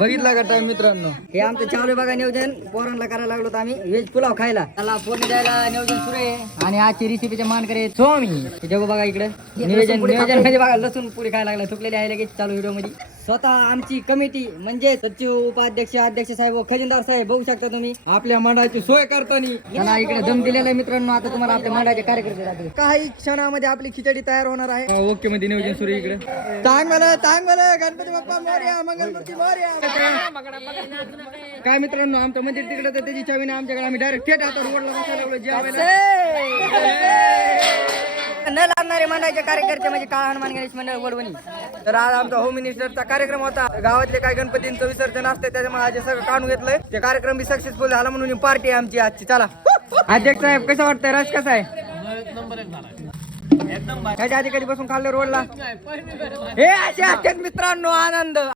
बघितला का टाइम मित्रांनो, हे आमचं चालू आहे बघा नियोजन. पोरांना करायला लागलो तर आम्ही व्हेज पुलाव खायला. त्याला फोडणी द्यायला नियोजन सुरू आहे. आणि आजची रेसिपीचे मानकरी स्वामी जगू बघा इकडे. नियोजन म्हणजे बघा लसूण पुरी खायला लागला. थुकलेली आहे लगेच चालू व्हिडिओ मध्ये. स्वतः आमची कमिटी म्हणजे सचिव, उपाध्यक्ष, अध्यक्ष साहेब, खजिनदार साहेब बघू शकता तुम्ही आपल्या मंडळाची सोय करताना. त्याला इकडे दम दिलेला आहे मित्रांनो. आता तुम्हाला आपल्या मंडळाचे कार्यकर्ते दाखवतो. काही क्षणामध्ये आपली खिचडी तयार होणार आहे. ओके मध्ये नियोजन सुरू इकडे. चांगलं गणपती बाप्पा मोरया, मंगलमूर्ती मोरया. काय मित्रांनो, आमचं मंदिर तिकडे तर त्याची चावीने आमच्याकडे आम्ही डायरेक्ट थेट आता रोडला बसायला लागलो जेवायला. न लागणारे मंडळाचे कार्यकर्ते म्हणजे काळा हनुमान गणेश मंडळ वडवणी. तर आज आमचा होम मिनिस्टरचा कार्यक्रम होता. गावातले काही गणपतींचं विसर्जन असते त्याच्यामुळे आज सगळं काढून घेतलंय. ते कार्यक्रम बी सक्सेसफुल झाला म्हणून पार्टी आहे आमची आजची. चला अध्यक्ष साहेब, कसं वाटतंय? रस कसा आहे? त्याच्या आधी कधी बसून खाल्लं रोडला? हे असे असतात मित्रांनो आनंद.